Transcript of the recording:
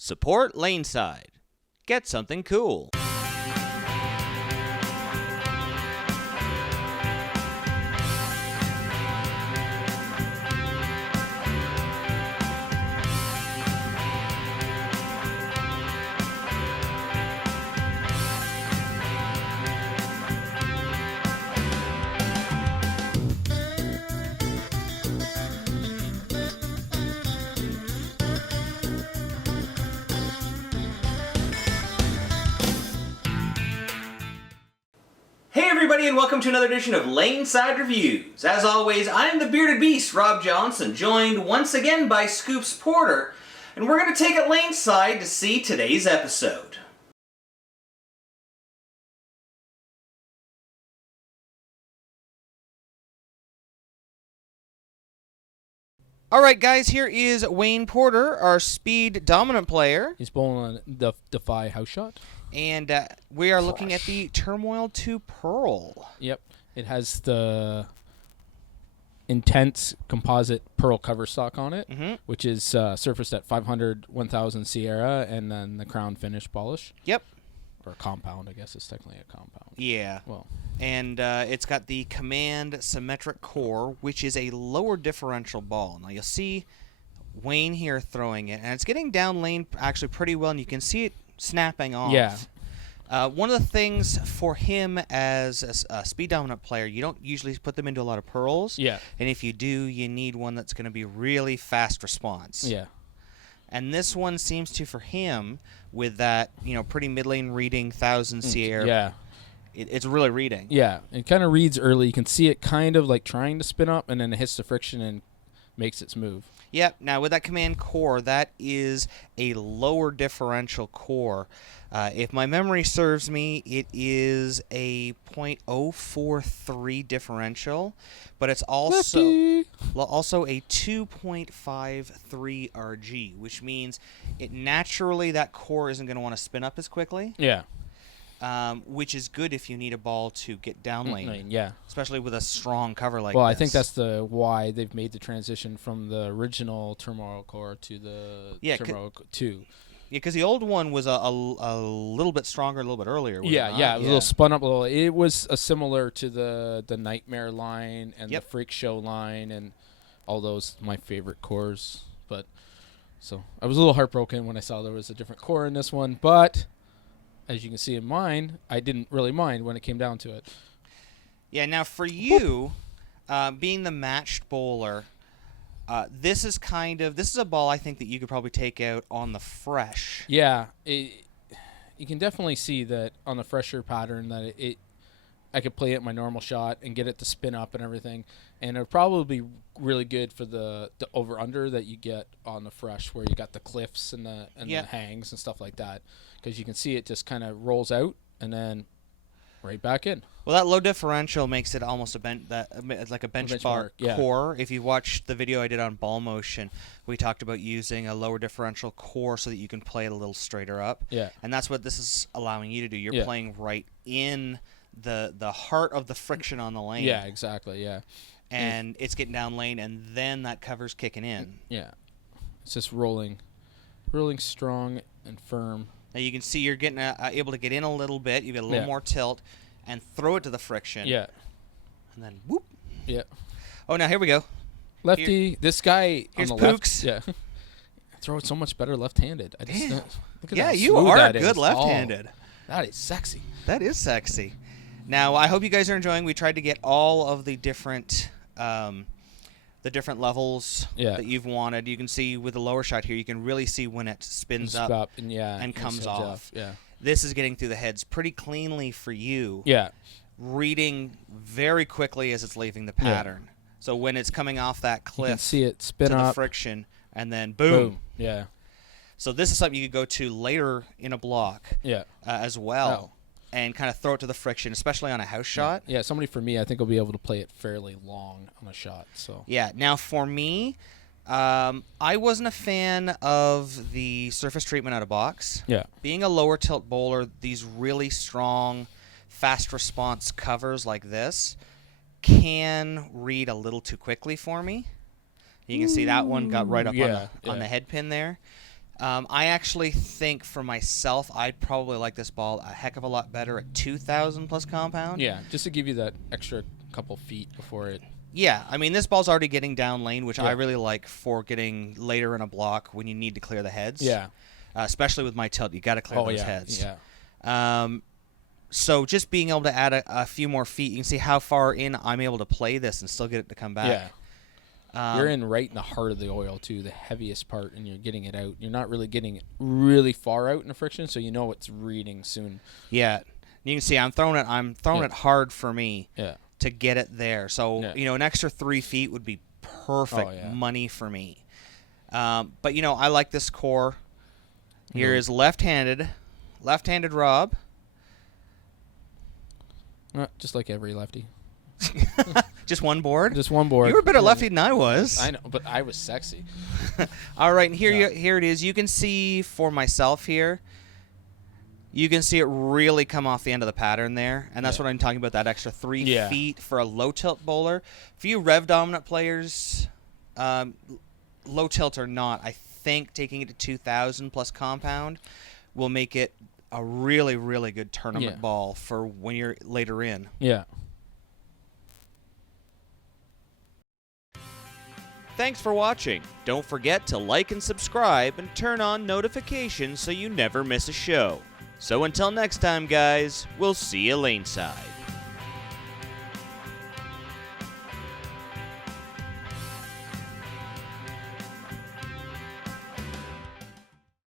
Support Laneside. Get something cool. Hey everybody, and welcome to another edition of Laneside Reviews. As always, I'm the bearded beast, Rob Johnson, joined once again by Scoops Porter, and we're going to take it laneside to see today's episode. Alright guys, here is Wayne Porter, our speed dominant player. He's bowling on the Defy house shot. And we are looking at the TURMOIL 2 Pearl. Yep. It has the intense composite pearl cover stock on it, which is surfaced at 500, 1000 Sierra, and then the crown finish polish. Yep. Or compound, I guess it's technically a compound. Yeah. Well. And it's got the Command Symmetric Core, which is a lower differential ball. Now you'll see Wayne here throwing it, and it's getting down lane actually pretty well, and you can see it snapping off. Yeah. One of the things for him as a speed dominant player, you don't usually put them into a lot of pearls. Yeah. And if you do, you need one that's going to be really fast response. Yeah. And this one seems to, for him, with that, pretty mid-lane reading 1000 Sierra. Yeah. It's really reading. Yeah. It kind of reads early. You can see it kind of like trying to spin up, and then it hits the friction and makes its move. Yep. Now, with that Command Core, that is a lower differential core. If my memory serves me, it is a .043 differential, but it's also a 2.53 RG, which means naturally that core isn't going to want to spin up as quickly. Yeah. Which is good if you need a ball to get down lane. Yeah. Especially with a strong cover like this. Well, this. I think that's why they've made the transition from the original TURMOIL core to the TURMOIL 2. Yeah, because the old one was a little bit stronger, a little bit earlier. It was a little spun up a little. It was similar to the Nightmare line and the Freak Show line and all those, my favorite cores. But so I was a little heartbroken when I saw there was a different core in this one, but as you can see in mine, I didn't really mind when it came down to it. Yeah, now for you, being the matched bowler, this is a ball I think that you could probably take out on the fresh. Yeah, you can definitely see that on the fresher pattern that I could play it my normal shot and get it to spin up and everything, and it would probably be really good for the over-under that you get on the fresh, where you got the cliffs and the hangs and stuff like that, because you can see it just kind of rolls out and then right back in. Well, that low differential makes it almost like a benchmark core. If you watched the video I did on ball motion, we talked about using a lower differential core so that you can play it a little straighter up. Yeah. And that's what this is allowing you to do. You're playing right in the heart of the friction on the lane. Yeah, exactly, yeah. And it's getting down lane, and then that cover's kicking in. Yeah. It's just rolling strong and firm. Now you can see you're getting able to get in a little bit. You get a little more tilt, and throw it to the friction. Yeah. And then whoop. Yeah. Oh, now here we go. Lefty. This guy here's on the Pooks. left. Yeah. Throw it so much better left-handed. I just look at yeah, how you smooth are that good is. left-handed. Oh, that is sexy. That is sexy. Now I hope you guys are enjoying. We tried to get all of the different levels that you've wanted. You can see with the lower shot here, you can really see when it spins up and comes off. Yeah. This is getting through the heads pretty cleanly for you. Yeah. Reading very quickly as it's leaving the pattern. Yeah. So when it's coming off that cliff, you can see it spin to up, the friction, and then boom. Yeah. So this is something you could go to later in a block. Yeah. As well. And kind of throw it to the friction, especially on a house shot. Yeah, somebody for me, I think will be able to play it fairly long on a shot. So yeah. Now for me, I wasn't a fan of the surface treatment out of box. Yeah. Being a lower tilt bowler, these really strong, fast response covers like this can read a little too quickly for me. You can see that one got right up on the head pin there. I actually think for myself, I'd probably like this ball a heck of a lot better at 2,000 plus compound. Yeah, just to give you that extra couple feet before it. Yeah, I mean, this ball's already getting down lane, which I Yeah. really like for getting later in a block when you need to clear the heads. Yeah. Especially with my tilt, you got to clear those yeah. heads. Yeah. So just being able to add a few more feet, you can see how far in I'm able to play this and still get it to come back. Yeah. You're in right in the heart of the oil too, the heaviest part, and you're getting it out. You're not really getting it really far out in the friction, so you know it's reading soon. Yeah, you can see I'm throwing it hard for me. Yeah. To get it there. So, an extra 3 feet would be perfect money for me. But, I like this core. Here is left-handed Rob. Just like every lefty. Just one board? Just one board. You were a better lefty than I was. I know, but I was sexy. All right, and here it is. You can see for myself here, you can see it really come off the end of the pattern there, and that's what I'm talking about, that extra 3 feet for a low-tilt bowler. For you rev-dominant players, low-tilt or not, I think taking it to 2,000 plus compound will make it a really, really good tournament ball for when you're later in. Yeah. Thanks for watching. Don't forget to like and subscribe and turn on notifications so you never miss a show. So until next time, guys, we'll see you laneside.